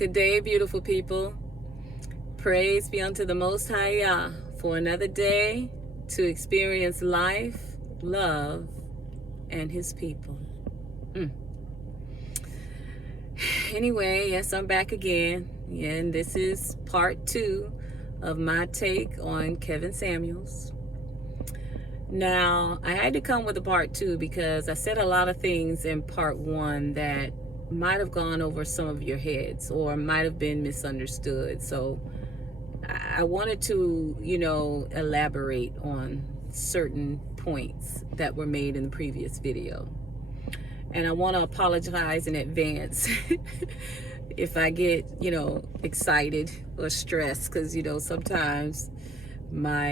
Good day, beautiful people. Praise be unto the Most High Yah for another day to experience life, love, and His people. Anyway, yes, I'm back again. And this is part 2 of my take on Kevin Samuels. Now, I had to come with a part 2 because I said a lot of things in part 1 that might have gone over some of your heads or might have been misunderstood. So I wanted to, elaborate on certain points that were made in the previous video. And I want to apologize in advance if I get, excited or stressed, because, sometimes my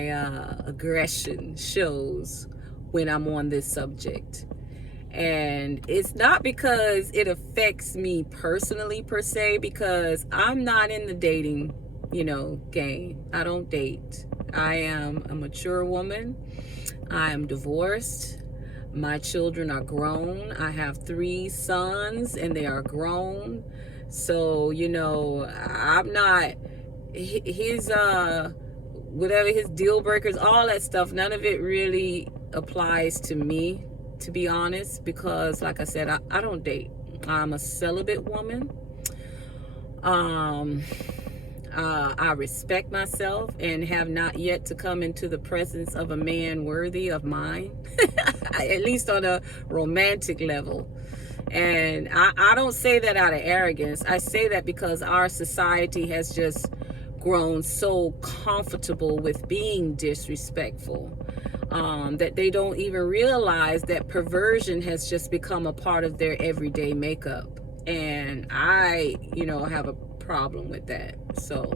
aggression shows when I'm on this subject. And it's not because it affects me personally per se, because I'm not in the dating, game. I don't date. I am a mature woman. I am divorced. My children are grown. I have 3 sons and they are grown. So, I'm not his, whatever his deal breakers, all that stuff, none of it really applies to me, to be honest, because like I said, I don't date. I'm a celibate woman. I respect myself and have not yet to come into the presence of a man worthy of mine, at least on a romantic level. And I don't say that out of arrogance. I say that because our society has just grown so comfortable with being disrespectful, that they don't even realize that perversion has just become a part of their everyday makeup. And I, have a problem with that. So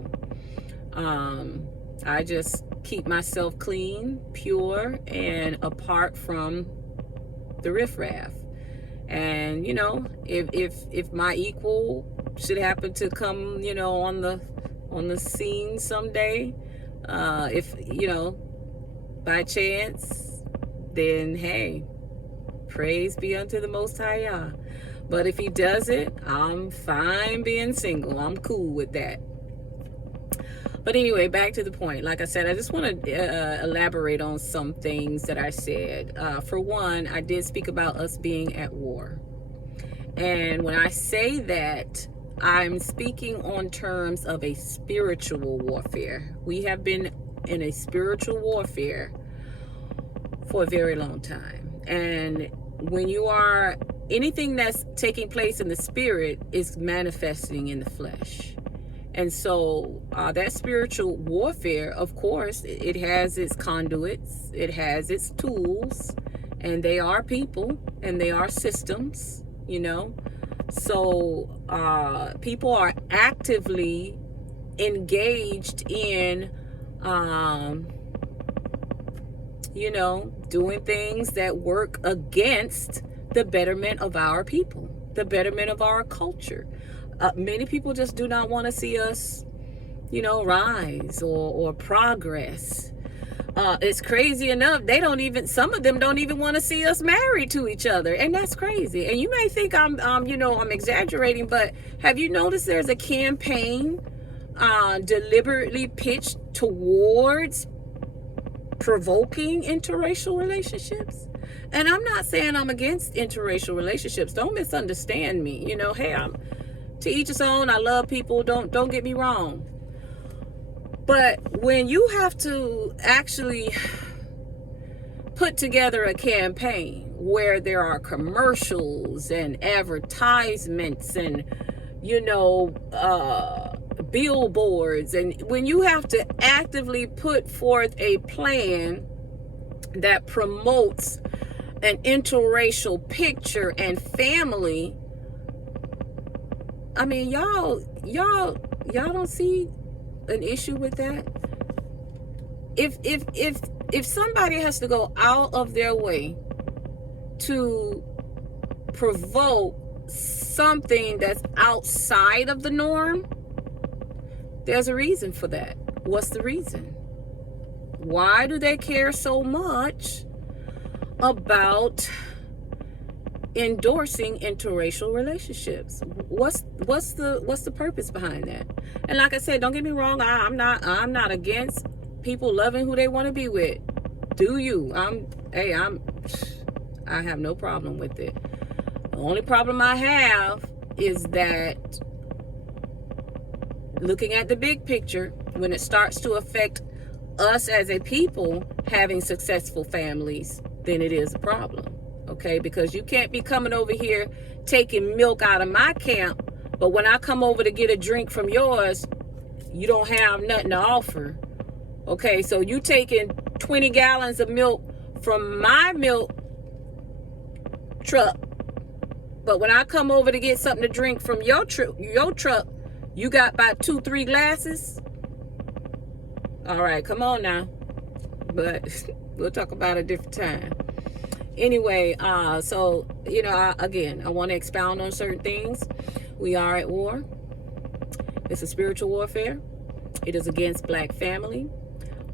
I just keep myself clean, pure, and apart from the riffraff. And if my equal should happen to come on the scene someday, if by chance, then hey, praise be unto the Most High Yah. But if he does it, I'm fine being single. I'm cool with that. But anyway, back to the point. Like I said, I just want to elaborate on some things that I said. For one, I did speak about us being at war. And when I say that, I'm speaking on terms of a spiritual warfare. We have been in a spiritual warfare for a very long time. And when you are, anything that's taking place in the spirit is manifesting in the flesh. And so that spiritual warfare, of course, it has its conduits, it has its tools, and they are people and they are systems, So people are actively engaged in, doing things that work against the betterment of our people, the betterment of our culture. Many people just do not want to see us, rise or progress. It's crazy enough. Some of them don't even want to see us married to each other. And that's crazy. And you may think I'm exaggerating, but have you noticed there's a campaign deliberately pitched towards provoking interracial relationships? And I'm not saying I'm against interracial relationships. Don't misunderstand me. Hey, I'm to each his own. I love people. Don't get me wrong. But when you have to actually put together a campaign where there are commercials and advertisements and, billboards, and when you have to actively put forth a plan that promotes an interracial picture and family, I mean, y'all don't see an issue with that? If somebody has to go out of their way to provoke something that's outside of the norm, there's a reason for that. What's the reason? Why do they care so much about endorsing interracial relationships. What's the purpose behind that? And like I said, don't get me wrong, I'm not against people loving who they want to be with. Do you? I have no problem with it. The only problem I have is that looking at the big picture, when it starts to affect us as a people having successful families, then it is a problem. Okay, because you can't be coming over here taking milk out of my camp, but when I come over to get a drink from yours, you don't have nothing to offer. Okay, so you taking 20 gallons of milk from my milk truck, but when I come over to get something to drink from your truck, you got about 2-3 glasses. All right, come on now, but we'll talk about it a different time. Anyway, so, you know, I want to expound on certain things. We are at war. It's a spiritual warfare. It is against black family.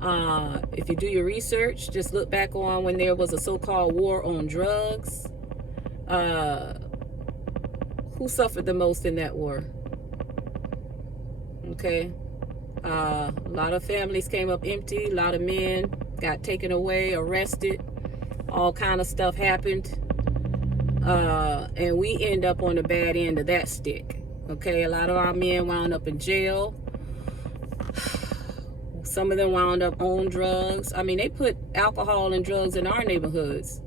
If you do your research, just look back on when there was a so-called war on drugs. Who suffered the most in that war? Okay. A lot of families came up empty. A lot of men got taken away, arrested. All kind of stuff happened, and we end up on the bad end of that stick. Okay, a lot of our men wound up in jail. Some of them wound up on drugs. I mean, they put alcohol and drugs in our neighborhoods.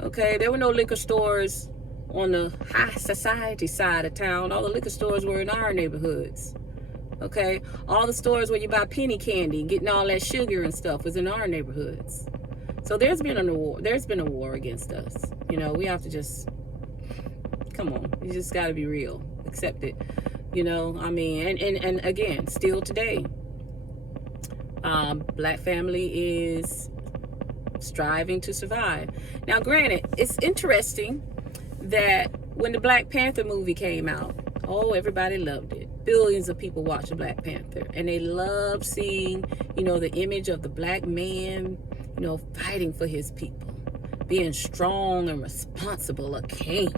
Okay, there were no liquor stores on the high society side of town. All the liquor stores were in our neighborhoods. Okay, all the stores where you buy penny candy, getting all that sugar and stuff, was in our neighborhoods. So there's been a war. There's been a war against us. You know, we have to just, come on. You just got to be real. Accept it. You know, I mean, and again, still today, black family is striving to survive. Now, granted, it's interesting that when the Black Panther movie came out, oh, everybody loved it. Billions of people watched Black Panther, and they loved seeing, you know, the image of the black man, you know, fighting for his people, being strong and responsible, a king,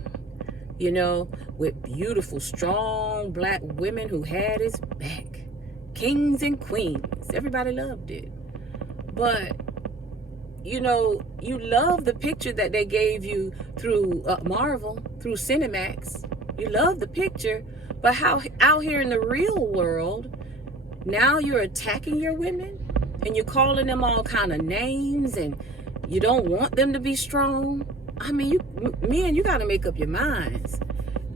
you know, with beautiful, strong black women who had his back, kings and queens. Everybody loved it. But, you know, you love the picture that they gave you through Marvel, through Cinemax. You love the picture, but how out here in the real world, now you're attacking your women and you're calling them all kind of names and you don't want them to be strong. I mean, you got to make up your minds.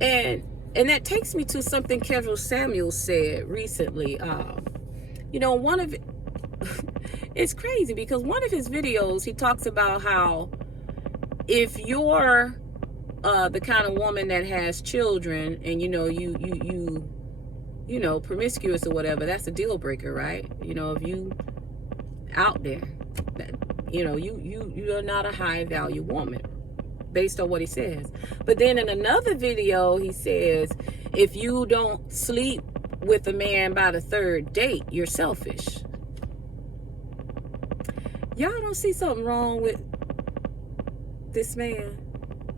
And that takes me to something Kevin Samuels said recently. You know, it's crazy because one of his videos, he talks about how if you're the kind of woman that has children and, you know, you know, promiscuous or whatever, that's a deal breaker, right? You know, if you out there, that, you know, you are not a high value woman based on what he says. But then in another video, he says, if you don't sleep with a man by the third date, you're selfish. Y'all don't see something wrong with this man?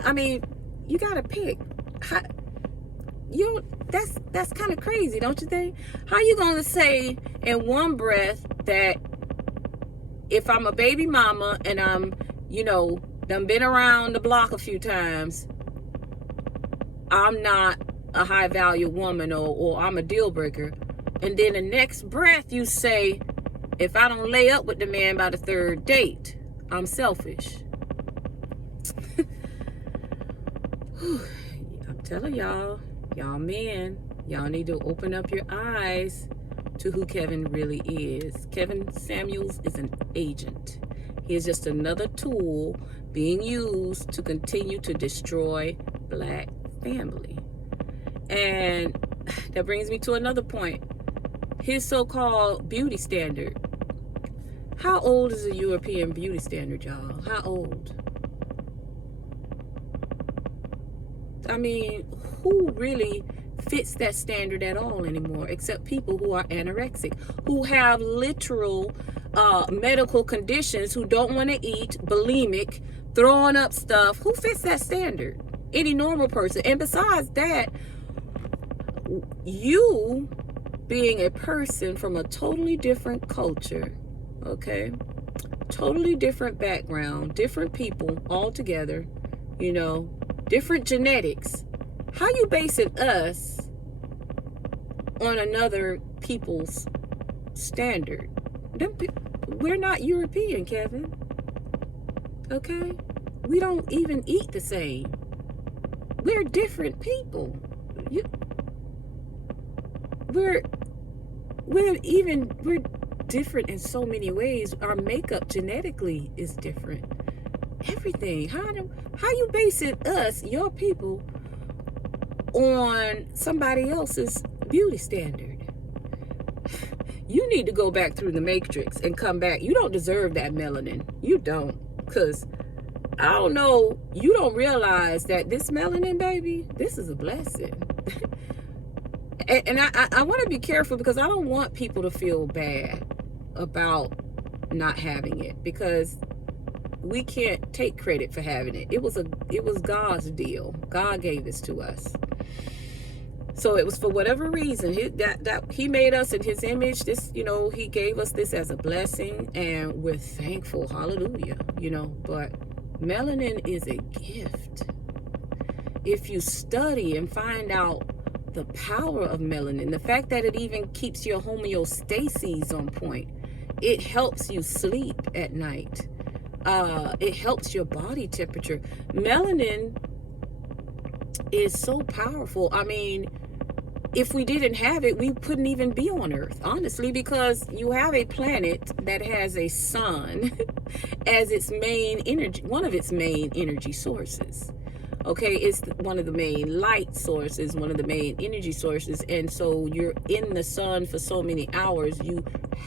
I mean, you gotta pick. That's kind of crazy, don't you think? How you gonna say in one breath that if I'm a baby mama and I'm, you know, done been around the block a few times, I'm not a high value woman or I'm a deal breaker, and then the next breath you say, if I don't lay up with the man by the third date, I'm selfish. I'm telling y'all men, y'all need to open up your eyes to who Kevin really is. Kevin Samuels is an agent. He is just another tool being used to continue to destroy black family. And that brings me to another point. His so-called beauty standard. How old is the European beauty standard, y'all? How old? I mean, who really fits that standard at all anymore, except people who are anorexic, who have literal medical conditions, who don't want to eat, bulimic, throwing up stuff. Who fits that standard? Any normal person. And besides that, you being a person from a totally different culture, okay, totally different background, different people altogether, you know, different genetics. How you basing us on another people's standard? We're not European, Kevin. Okay? We don't even eat the same. We're different people. We're different in so many ways. Our makeup genetically is different. Everything. How you basing us, your people, on somebody else's beauty standard? You need to go back through the matrix and come back. You don't deserve that melanin. You don't. Because, I don't know, you don't realize that this melanin, baby, this is a blessing. and I want to be careful, because I don't want people to feel bad about not having it. Because we can't take credit for having it. It was God's deal. God gave this to us. So it was for whatever reason that he made us in his image. This, you know, he gave us this as a blessing, and we're thankful. Hallelujah. You know, but melanin is a gift. If you study and find out the power of melanin, the fact that it even keeps your homeostasis on point, it helps you sleep at night. It helps your body temperature. Melanin is so powerful. I mean, if we didn't have it, we couldn't even be on Earth, honestly, because you have a planet that has a sun as its main energy, one of its main energy sources. Okay, it's one of the main light sources, one of the main energy sources. And so you're in the sun for so many hours, you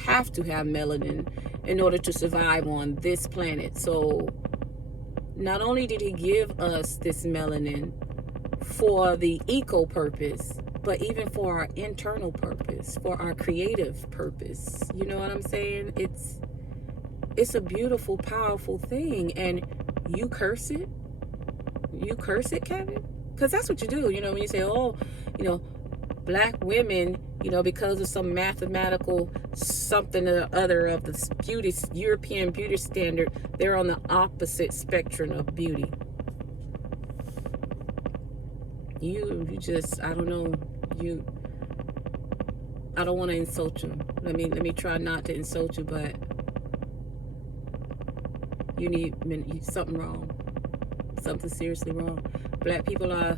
have to have melanin in order to survive on this planet. So not only did he give us this melanin for the eco purpose, but even for our internal purpose, for our creative purpose. You know what I'm saying? It's a beautiful, powerful thing. And you curse it? You curse it, Kevin? Because that's what you do. You know, when you say, oh, you know, black women, you know, because of some mathematical something or other of the European beauty standard, they're on the opposite spectrum of beauty. You just, I don't know, I don't want to insult you. Let me try not to insult you, but you need something wrong. Something seriously wrong. Black people are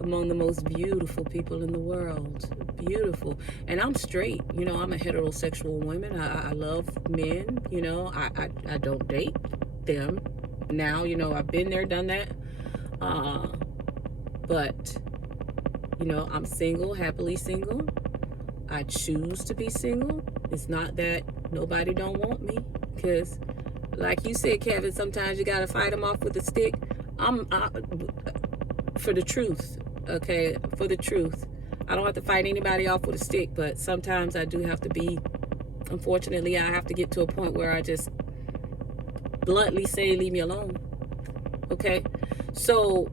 among the most beautiful people in the world. Beautiful. And I'm straight. You know, I'm a heterosexual woman. I love men. You know, I don't date them. Now, you know, I've been there, done that. But, you know, I'm single, happily single. I choose to be single. It's not that nobody don't want me. Because, like you said, Kevin, sometimes you got to fight them off with a stick. For the truth, okay? For the truth. I don't have to fight anybody off with a stick, but sometimes I do have to be, unfortunately, I have to get to a point where I just bluntly say, leave me alone. Okay? So,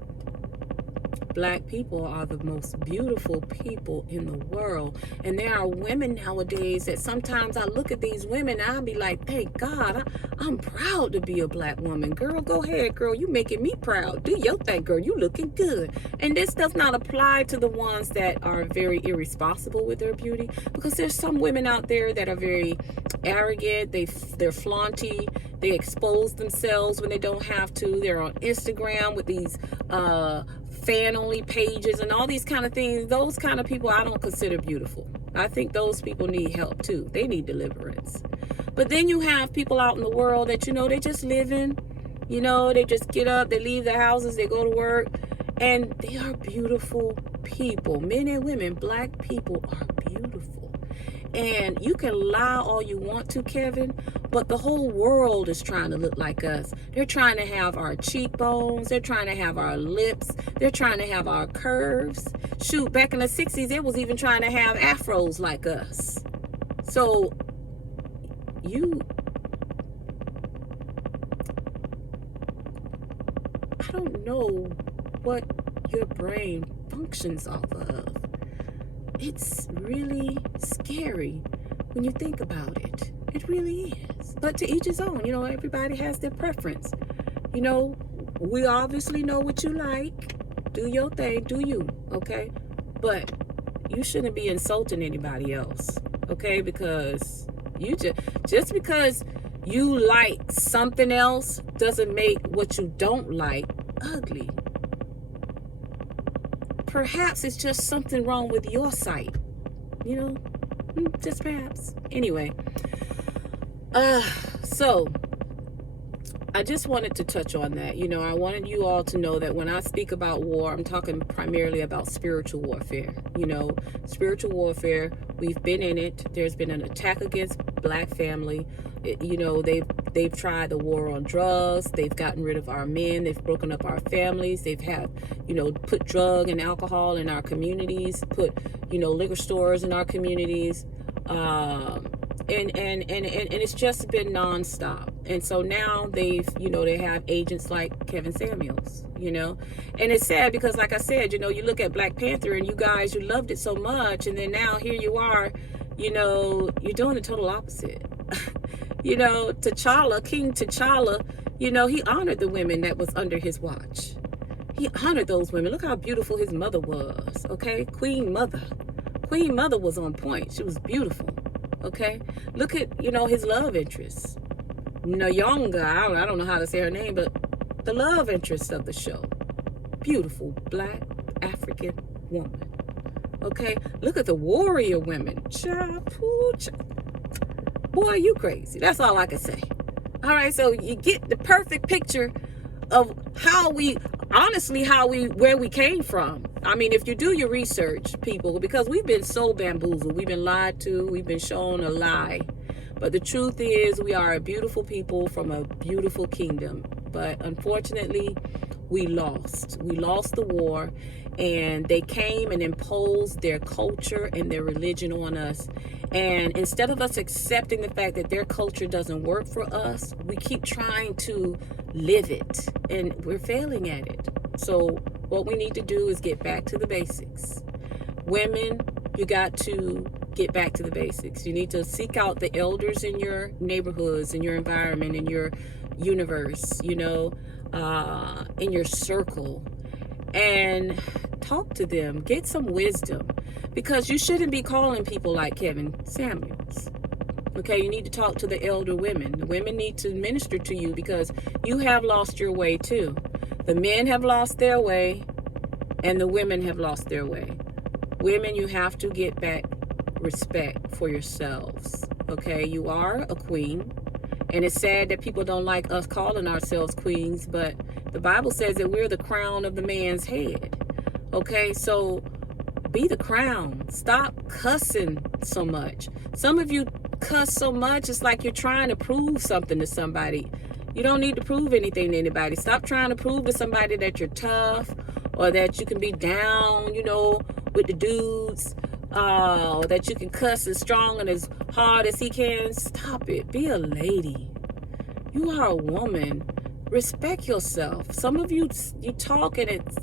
black people are the most beautiful people in the world. And there are women nowadays that sometimes I look at these women and I'll be like, thank God, I'm proud to be a black woman. Girl, go ahead, girl. You making me proud. Do your thing, girl. You looking good. And this does not apply to the ones that are very irresponsible with their beauty, because there's some women out there that are very arrogant. They're flaunty. They expose themselves when they don't have to. They're on Instagram with these fan only pages and all these kind of things. Those kind of people I don't consider beautiful. I think those people need help too. They need deliverance. But then you have people out in the world that, you know, they just living, you know, they just get up, they leave their houses, they go to work, and they are beautiful people. Men and women, black people are beautiful. And you can lie all you want to, Kevin, but the whole world is trying to look like us. They're trying to have our cheekbones. They're trying to have our lips. They're trying to have our curves. Shoot, back in the 60s, it was even trying to have afros like us. So, don't know what your brain functions off of. It's really scary when you think about it. It really is. But to each his own. Everybody has their preference. We obviously know what you like. Do your thing. Do you. Okay? But you shouldn't be insulting anybody else. Okay? Because you just because you like something else doesn't make what you don't like ugly. Perhaps it's just something wrong with your sight. Just perhaps. Anyway, so I just wanted to touch on that. I wanted you all to know that when I speak about war, I'm talking primarily about spiritual warfare. Spiritual warfare, we've been in it. There's been an attack against Black family. They've tried the war on drugs. They've gotten rid of our men. They've broken up our families. They've put drug and alcohol in our communities, put, liquor stores in our communities. And it's just been nonstop. And so now they have agents like Kevin Samuels, and it's sad because, like I said, you look at Black Panther and you guys, you loved it so much. And then now here you are, you're doing the total opposite. T'Challa, King T'Challa, he honored the women that was under his watch. He honored those women. Look how beautiful his mother was, okay? Queen Mother. Queen Mother was on point. She was beautiful, okay? Look at, his love interest. Nyonga, I don't know how to say her name, but the love interest of the show. Beautiful Black African woman, okay? Look at the warrior women. Boy, you crazy. That's all I can say. All right, so you get the perfect picture of where we came from. I mean, if you do your research, people, because we've been so bamboozled, we've been lied to, we've been shown a lie. But the truth is, we are a beautiful people from a beautiful kingdom. But unfortunately, we lost. We lost the war, and they came and imposed their culture and their religion on us. And instead of us accepting the fact that their culture doesn't work for us, we keep trying to live it, and we're failing at it. So what we need to do is get back to the basics. Women, you got to get back to the basics. You need to seek out the elders in your neighborhoods, in your environment, in your universe, in your circle, and talk to them. Get some wisdom, because you shouldn't be calling people like Kevin Samuels. Okay, you need to talk to the elder women. The women need to minister to you because you have lost your way too. The men have lost their way, and the women have lost their way. Women, you have to get back respect for yourselves. Okay, you are a queen, and it's sad that people don't like us calling ourselves queens, but the Bible says that we're the crown of the man's head. Okay, so be the crown. Stop cussing so much. Some of you cuss so much, it's like you're trying to prove something to somebody. You don't need to prove anything to anybody. Stop trying to prove to somebody that you're tough or that you can be down, with the dudes, that you can cuss as strong and as hard as he can. Stop it. Be a lady. You are a woman. Respect yourself. Some of you talk and it's,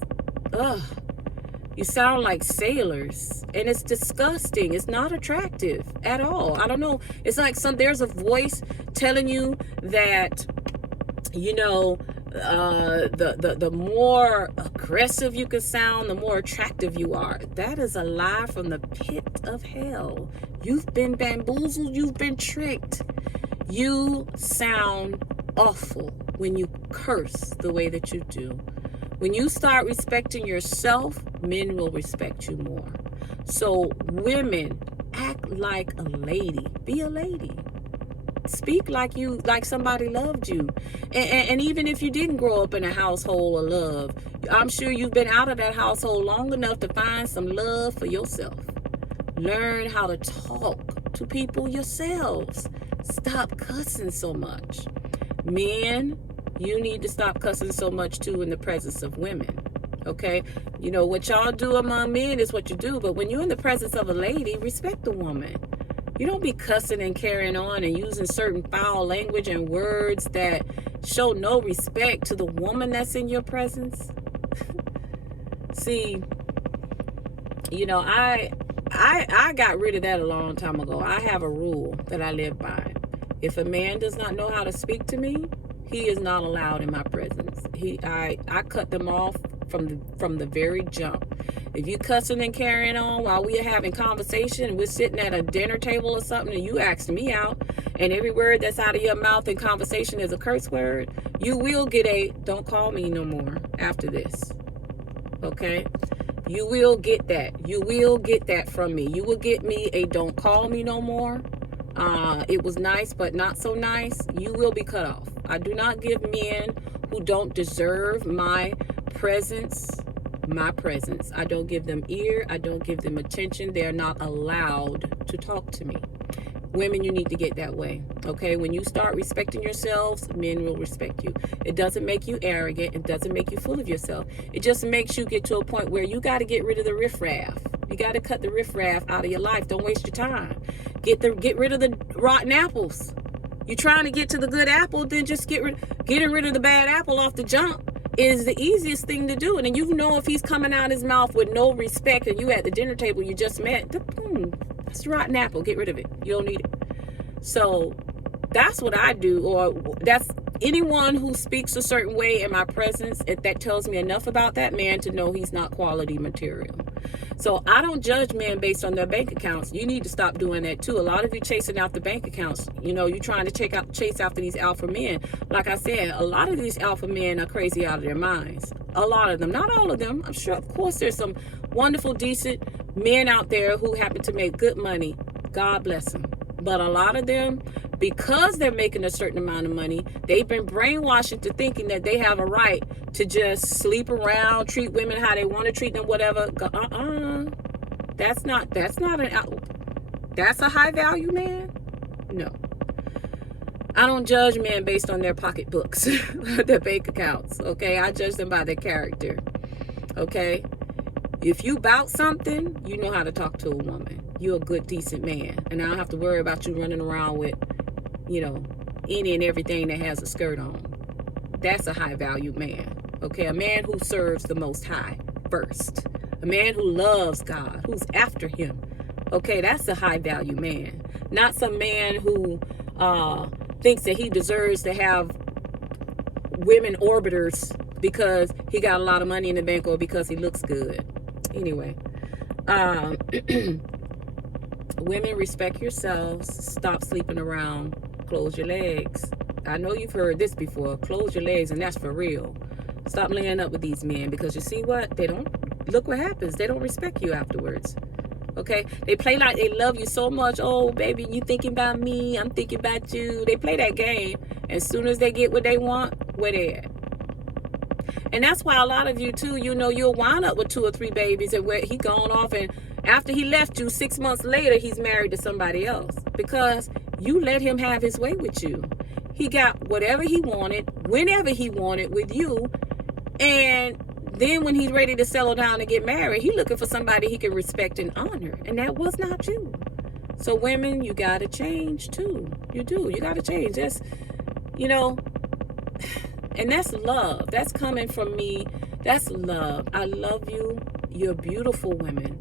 you sound like sailors, and it's disgusting. It's not attractive at all. I don't know. It's like there's a voice telling you that, the more aggressive you can sound, the more attractive you are. That is a lie from the pit of hell. You've been bamboozled. You've been tricked. You sound awful when you curse the way that you do. When you start respecting yourself, men will respect you more. So women, act like a lady. Be a lady. Speak like somebody loved you. And even if you didn't grow up in a household of love, I'm sure you've been out of that household long enough to find some love for yourself. Learn how to talk to people yourselves. Stop cussing so much. Men, you need to stop cussing so much too in the presence of women. Okay? What y'all do among men is what you do, but when you're in the presence of a lady, respect the woman. You don't be cussing and carrying on and using certain foul language and words that show no respect to the woman that's in your presence? See, you know, I got rid of that a long time ago. I have a rule that I live by. If a man does not know how to speak to me, he is not allowed in my presence. I cut them off from the very jump. If you cussing and carrying on while we are having conversation and we're sitting at a dinner table or something and you ask me out and every word that's out of your mouth in conversation is a curse word, you will get a don't call me no more after this. Okay? You will get that. You will get that from me. You will get me a don't call me no more. It was nice, but not so nice. You will be cut off. I do not give men who don't deserve my presence. I don't give them ear. I don't give them attention. They're not allowed to talk to me. Women, you need to get that way. Okay? When you start respecting yourselves, men will respect you. It doesn't make you arrogant. It doesn't make you full of yourself. It just makes you get to a point where you got to get rid of the riffraff. You got to cut the riffraff out of your life. Don't waste your time. Get rid of the rotten apples. You're trying to get to the good apple, then just getting rid of the bad apple off the jump is the easiest thing to do. And then you know if he's coming out his mouth with no respect and you at the dinner table you just met, that's a rotten apple. Get rid of it. You don't need it. So that's what I do, or that's anyone who speaks a certain way in my presence, that tells me enough about that man to know he's not quality material. So I don't judge men based on their bank accounts. You need to stop doing that too. A lot of you chasing out the bank accounts. You know, you're trying to chase after these alpha men. Like I said, a lot of these alpha men are crazy out of their minds. A lot of them, not all of them. I'm sure, of course, there's some wonderful, decent men out there who happen to make good money. God bless them. But a lot of them, because they're making a certain amount of money, they've been brainwashed into thinking that they have a right to just sleep around, treat women how they want to treat them, whatever. That's a high value man? No. I don't judge men based on their pocketbooks, their bank accounts, okay? I judge them by their character, okay? If you bout something, you know how to talk to a woman. You're a good, decent man. And I don't have to worry about you running around with, any and everything that has a skirt on. That's a high value man. Okay, a man who serves the Most High first. A man who loves God, who's after him. Okay, that's a high value man. Not some man who thinks that he deserves to have women orbiters because he got a lot of money in the bank or because he looks good. Anyway, women, respect yourselves. Stop sleeping around. Close your legs. I know you've heard this before. Close your legs, and that's for real. Stop laying up with these men, because you see what? Look what happens. They don't respect you afterwards. Okay? They play like they love you so much. Oh, baby, you thinking about me. I'm thinking about you. They play that game. As soon as they get what they want, where they at? And that's why a lot of you, too, you'll wind up with 2 or 3 babies and where he gone off, and after he left you 6 months later, he's married to somebody else because you let him have his way with you. He got whatever he wanted, whenever he wanted with you. And then when he's ready to settle down and get married, he's looking for somebody he can respect and honor. And that was not you. So women, you got to change too. You do. You got to change. That's, and that's love. That's coming from me. That's love. I love you. You're beautiful women.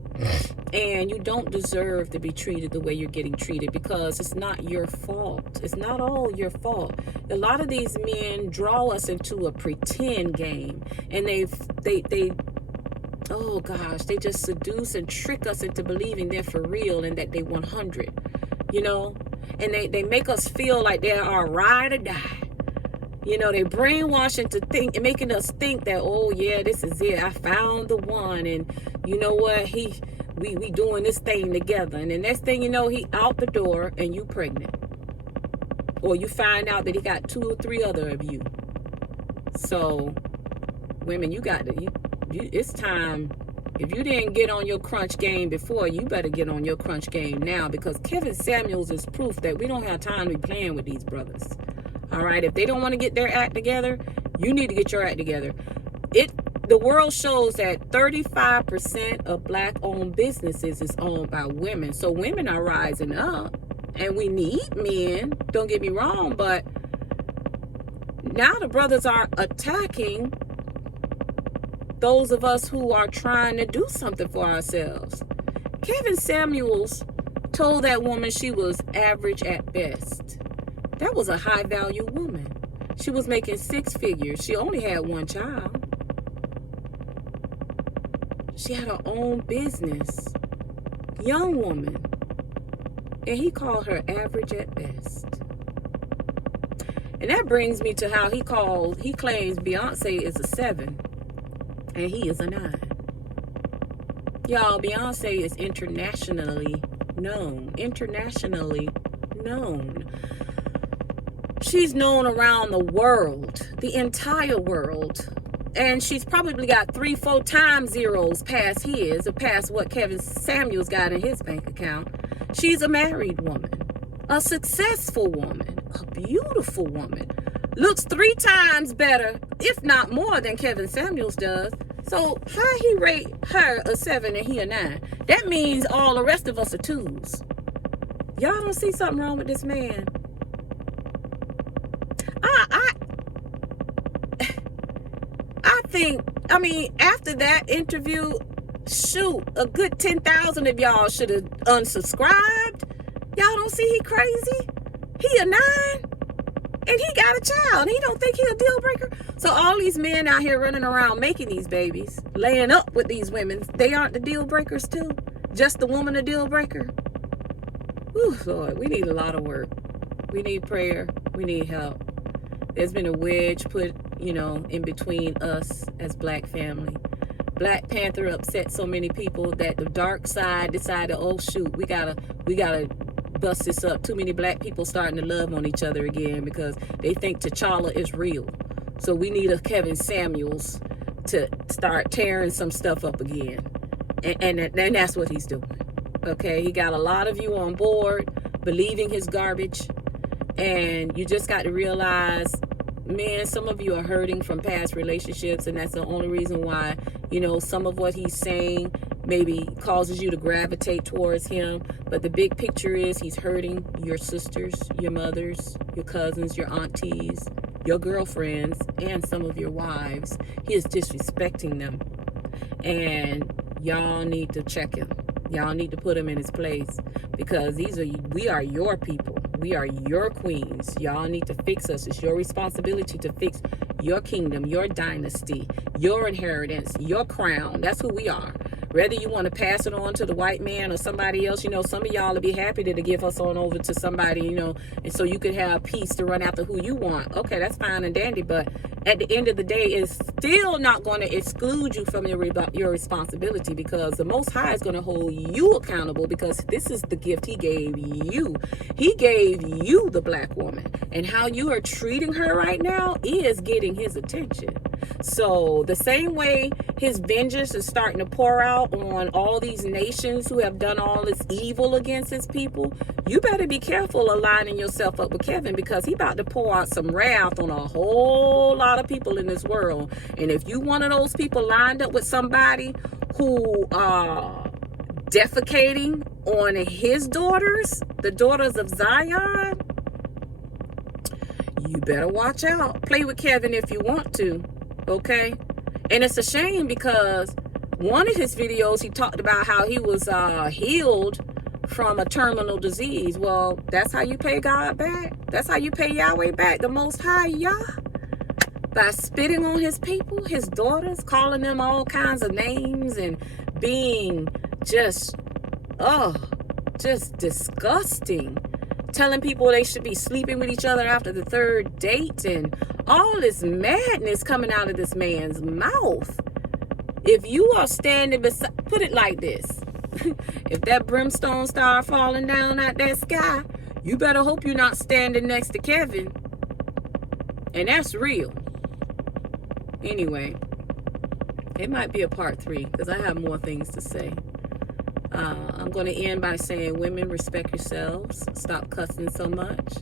And you don't deserve to be treated the way you're getting treated, because it's not your fault. It's not all your fault. A lot of these men draw us into a pretend game, and they just seduce and trick us into believing they're for real and that they 100, and they make us feel like they are ride or die. They brainwash into making us think that, oh yeah, this is it. I found the one, and you know what? We doing this thing together. And the next thing you know, he out the door and you pregnant. Or you find out that he got 2 or 3 other of you. So, women, it's time. If you didn't get on your crunch game before, you better get on your crunch game now, because Kevin Samuels is proof that we don't have time to be playing with these brothers. All right, if they don't want to get their act together, you need to get your act together. The world shows that 35% of Black-owned businesses is owned by women. So women are rising up, and we need men. Don't get me wrong, but now the brothers are attacking those of us who are trying to do something for ourselves. Kevin Samuels told that woman she was average at best. That was a high value woman. She was making 6 figures. She only had 1 child. She had her own business. Young woman. And he called her average at best. And that brings me to how he claims Beyonce is a 7 and he is a 9. Y'all, Beyonce is internationally known. Internationally known. She's known around the world, the entire world. And she's probably got 3-4 time zeros past his, or past what Kevin Samuels got in his bank account. She's a married woman, a successful woman, a beautiful woman. Looks 3 times better, if not more, than Kevin Samuels does. So how he rate her a 7 and he a 9? That means all the rest of us are 2s. Y'all don't see something wrong with this man? I mean, after that interview, shoot, a good 10,000 of y'all should have unsubscribed. Y'all don't see he crazy? He a 9 and he got a child. He don't think he a deal breaker. So all these men out here running around making these babies, laying up with these women, they aren't the deal breakers too? Just the woman a deal breaker? Whew, Lord, we need a lot of work. We need prayer. We need help. There's been a wedge put, in between us as black family. Black Panther upset so many people that the dark side decided, oh shoot, we gotta bust this up. Too many black people starting to love on each other again because they think T'Challa is real. So we need a Kevin Samuels to start tearing some stuff up again. And that's what he's doing. Okay, he got a lot of you on board believing his garbage. And you just got to realize, man, some of you are hurting from past relationships, and that's the only reason why, some of what he's saying maybe causes you to gravitate towards him. But the big picture is he's hurting your sisters, your mothers, your cousins, your aunties, your girlfriends, and some of your wives. He is disrespecting them. And y'all need to check him. Y'all need to put him in his place, because we are your people. We are your queens. Y'all need to fix us. It's your responsibility to fix your kingdom, your dynasty, your inheritance, your crown. That's who we are. Whether you want to pass it on to the white man or somebody else, some of y'all will be happy to give us on over to somebody, and so you could have peace to run after who you want. Okay, that's fine and dandy, but at the end of the day, it's still not going to exclude you from your responsibility, because the Most High is going to hold you accountable, because this is the gift he gave you. He gave you the black woman, and how you are treating her right now is getting his attention. So the same way his vengeance is starting to pour out on all these nations who have done all this evil against his people, you better be careful aligning yourself up with Kevin, because he about to pour out some wrath on a whole lot of people in this world. And if you one of those people lined up with somebody who defecating on his daughters, the daughters of Zion, you better watch out. Play with Kevin if you want to. Okay? And it's a shame, because one of his videos, he talked about how he was healed from a terminal disease. Well, that's how you pay God back. That's how you pay Yahweh back, the Most High Yah. By spitting on his people, his daughters, calling them all kinds of names, and being just disgusting. Telling people they should be sleeping with each other after the 3rd date, and all this madness coming out of this man's mouth. If you are standing beside, put it like this, if that brimstone star falling down out that sky, you better hope you're not standing next to Kevin. And that's real. Anyway, it might be a part 3, because I have more things to say. I'm going to end by saying, women, respect yourselves. Stop cussing so much.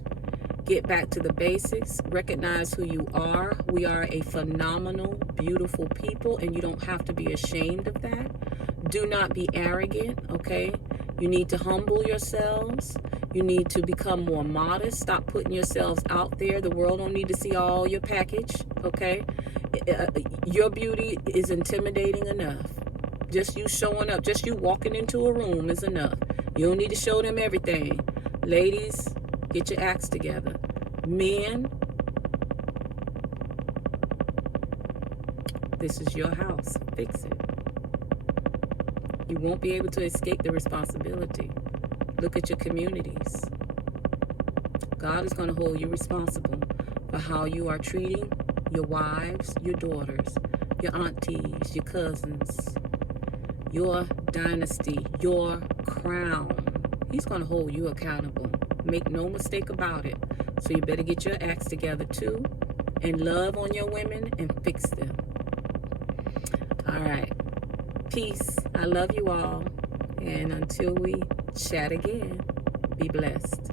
Get back to the basics. Recognize who you are. We are a phenomenal, beautiful people, and you don't have to be ashamed of that. Do not be arrogant, okay? You need to humble yourselves. You need to become more modest. Stop putting yourselves out there. The world don't need to see all your package, okay? Your beauty is intimidating enough. Just you showing up, just you walking into a room is enough. You don't need to show them everything. Ladies, get your acts together. Men, this is your house. Fix it. You won't be able to escape the responsibility. Look at your communities. God is going to hold you responsible for how you are treating your wives, your daughters, your aunties, your cousins, your dynasty, your crown. He's going to hold you accountable. Make no mistake about it. So you better get your acts together too and love on your women and fix them. All right. Peace. I love you all. And until we chat again, be blessed.